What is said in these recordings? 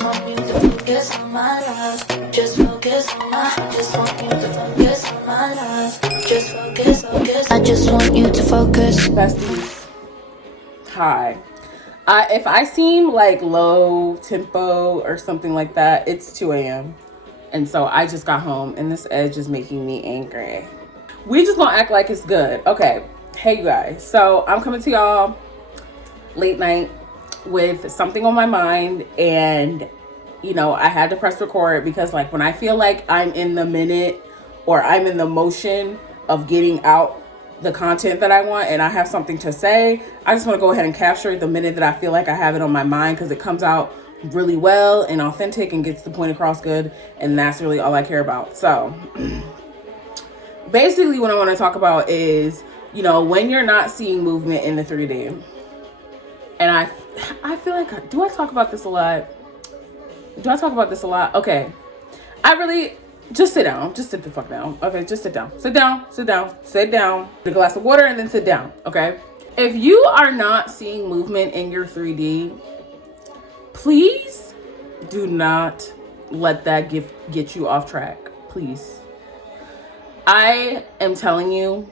just want you to focus on my love. Just focus on my, I just want you to focus on my love. Just focus, I just want you to focus. Besties, hi. If I seem like low tempo or something like that, it's 2 a.m. And so I just got home and this edge is making me angry. We just gonna act like it's good. Okay, hey you guys. So I'm coming to y'all late night with something on my mind, and you know, I had to press record because like when I feel like I'm in the minute or I'm in the motion of getting out the content that I want and I have something to say, I just want to go ahead and capture it the minute that I feel like I have it on my mind, because it comes out really well and authentic and gets the point across good, and that's really all I care about. So basically what I want to talk about is, you know, when you're not seeing movement in the 3D. And I feel like, do I talk about this a lot? Okay. Just sit down. Just sit the fuck down. Okay, just sit down. Sit down. Get a glass of water and then sit down, okay? If you are not seeing movement in your 3D, please do not let that get you off track, please. I am telling you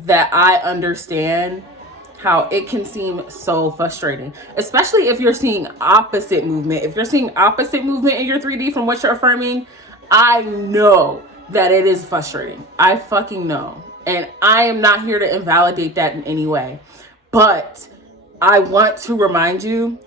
that I understand how it can seem so frustrating, especially if you're seeing opposite movement. If you're seeing opposite movement in your 3D from what you're affirming, I know that it is frustrating. I fucking know. And I am not here to invalidate that in any way. But I want to remind you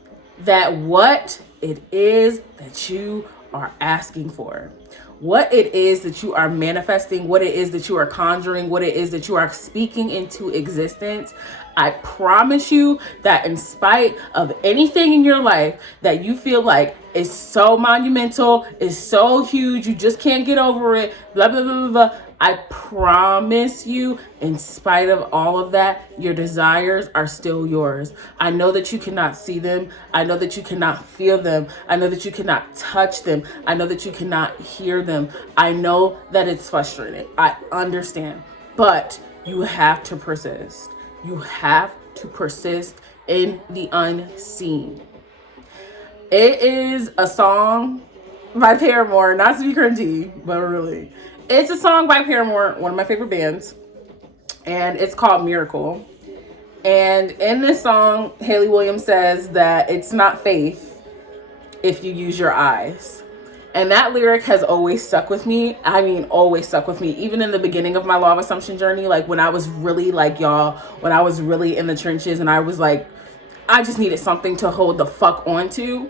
that what it is that you are asking for, what it is that you are manifesting, what it is that you are conjuring, what it is that you are speaking into existence, I promise you that in spite of anything in your life that you feel like is so monumental, is so huge, you just can't get over it, blah, blah, blah, blah, blah, I promise you, in spite of all of that, your desires are still yours. I know that you cannot see them. I know that you cannot feel them. I know that you cannot touch them. I know that you cannot hear them. I know that it's frustrating. I understand. But you have to persist. You have to persist in the unseen. It is a song by Paramore, not to be cringy, but really. It's a song by Paramore, one of my favorite bands, and it's called Miracle. And in this song, Hayley Williams says that it's not faith if you use your eyes. And that lyric has always stuck with me. I mean, always stuck with me. Even in the beginning of my law of assumption journey, like when I was really like y'all, when I was really in the trenches and I was like, I just needed something to hold the fuck onto.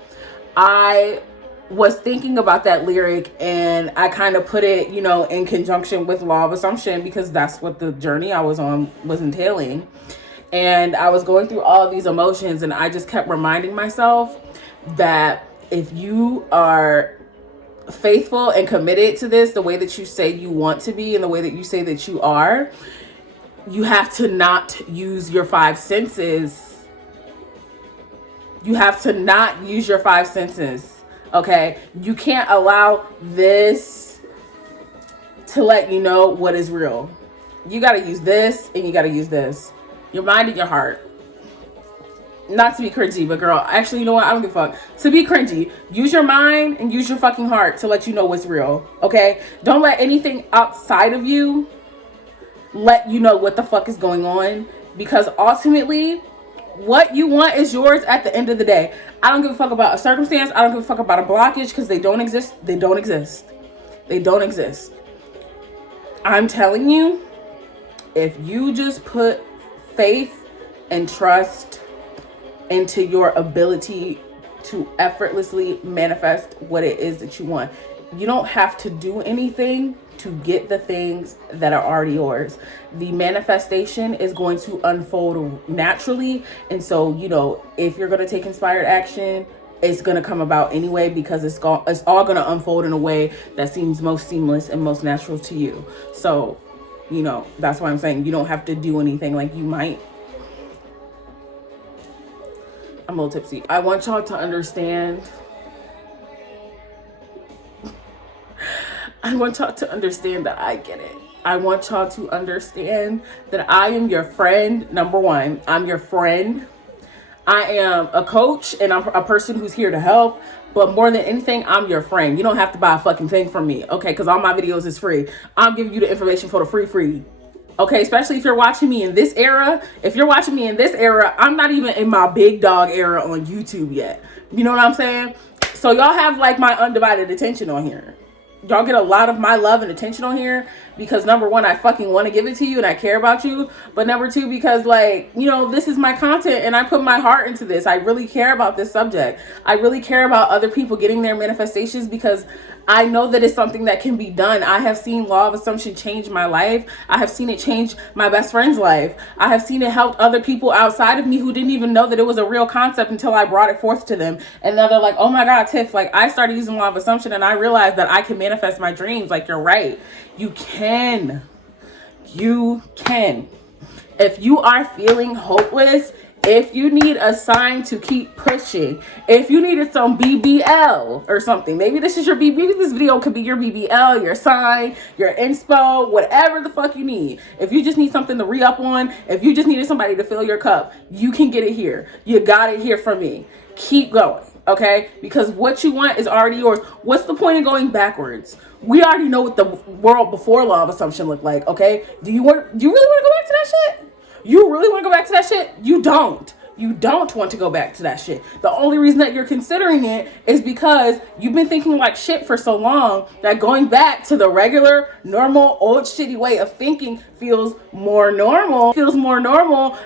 I was thinking about that lyric and I kind of put it, you know, in conjunction with law of assumption, because that's what the journey I was on was entailing. And I was going through all of these emotions and I just kept reminding myself that if you are faithful and committed to this, the way that you say you want to be and the way that you say that you are, you have to not use your five senses. You have to not use your five senses. Okay, you can't allow this to let you know what is real. You got to use this and you got to use this. Your mind and your heart. Not to be cringy, but girl, actually, you know what? I don't give a fuck. To be cringy, use your mind and use your fucking heart to let you know what's real. Okay? Don't let anything outside of you let you know what the fuck is going on, because ultimately, what you want is yours at the end of the day. I don't give a fuck about a circumstance. I don't give a fuck about a blockage, because they don't exist. They don't exist. They don't exist. I'm telling you, if you just put faith and trust into your ability to effortlessly manifest what it is that you want, you don't have to do anything to get the things that are already yours. The manifestation is going to unfold naturally. And so, you know, if you're going to take inspired action, it's going to come about anyway, because it's all going to unfold in a way that seems most seamless and most natural to you. So, you know, that's why I'm saying you don't have to do anything. Like, you might. I'm a little tipsy. I want y'all to understand. I want y'all to understand that I get it. I want y'all to understand that I am your friend. Number one, I'm your friend. I am a coach and I'm a person who's here to help, But more than anything, I'm your friend. You don't have to buy a fucking thing from me, okay? Because all my videos is free. I'm giving you the information for the free. Okay, especially if you're watching me in this era. If you're watching me in this era, I'm not even in my big dog era on YouTube yet. You know what I'm saying? So y'all have like my undivided attention on here. Y'all get a lot of my love and attention on here because number one, I fucking want to give it to you and I care about you. But number two, because like, you know, this is my content and I put my heart into this. I really care about this subject. I really care about other people getting their manifestations because I know that it's something that can be done. I have seen law of assumption change my life. I have seen it change my best friend's life. I have seen it help other people outside of me who didn't even know that it was a real concept until I brought it forth to them. And now they're like, oh my God, Tiff, like I started using law of assumption and I realized that I can manifest my dreams. Like, you're right. You can. You can. If you are feeling hopeless, if you need a sign to keep pushing, if you needed some BBL or something, maybe this is your maybe this video could be your BBL, your sign, your inspo, whatever the fuck you need. If you just need something to re-up on, if you just needed somebody to fill your cup, you can get it here. You got it here from me. Keep going, okay? Because what you want is already yours. What's the point of going backwards? We already know what the world before law of assumption looked like, okay? Do you really want to go back to that shit? You really want to go back to that shit? You don't. You don't want to go back to that shit. The only reason that you're considering it is because you've been thinking like shit for so long that going back to the regular, normal, old shitty way of thinking feels more normal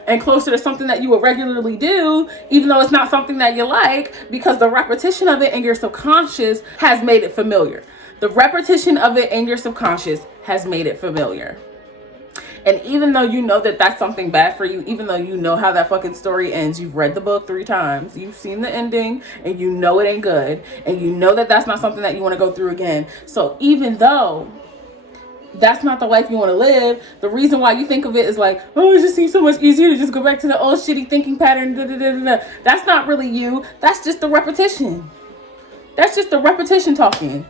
and closer to something that you would regularly do, even though it's not something that you like, because the repetition of it in your subconscious has made it familiar. The repetition of it in your subconscious has made it familiar. And even though you know that that's something bad for you, even though you know how that fucking story ends, you've read the book 3 times, you've seen the ending, and you know it ain't good, and you know that that's not something that you want to go through again. So even though that's not the life you want to live, the reason why you think of it is like, oh, it just seems so much easier to just go back to the old shitty thinking pattern. That's not really you. That's just the repetition. That's just the repetition talking.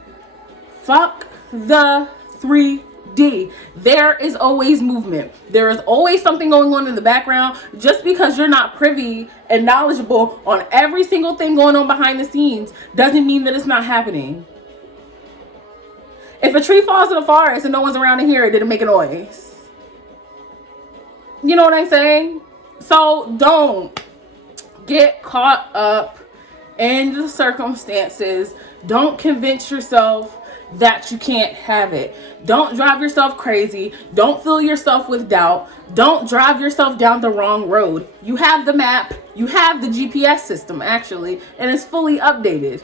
Fuck the 3D. There is always movement. There is always something going on in the background. Just because you're not privy and knowledgeable on every single thing going on behind the scenes doesn't mean that it's not happening. If a tree falls in the forest and no one's around to hear it, did it make a noise? You know what I'm saying? So don't get caught up in the circumstances. Don't convince yourself that you can't have it. Don't drive yourself crazy. Don't fill yourself with doubt. Don't drive yourself down the wrong road. You have the map. You have the GPS system, actually, and it's fully updated.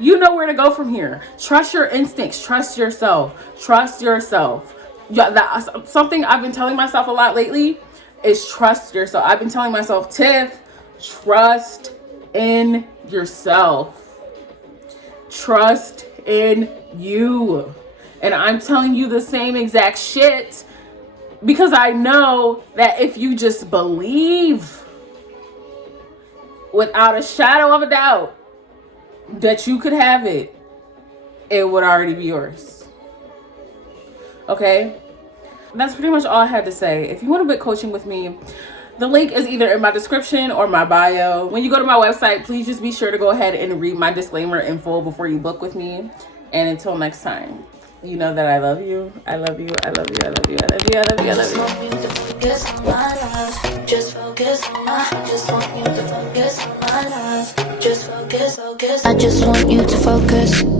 You know where to go from here. Trust your instincts. Trust yourself. Trust yourself. Yeah, something I've been telling myself a lot lately is trust yourself. I've been telling myself, Tiff, trust in yourself. Trust in you. And I'm telling you the same exact shit because I know that if you just believe without a shadow of a doubt that you could have it, it would already be yours. Okay? That's pretty much all I had to say. If you want to book coaching with me, the link is either in my description or my bio. When you go to my website, please just be sure to go ahead and read my disclaimer in full before you book with me. And until next time, you know that I love you. I love you. I love you. I love you. I love you. I love you. I love you. I just want you to focus on my love. Just focus on my. I just want you to focus on my love. Just focus. I just want you to focus.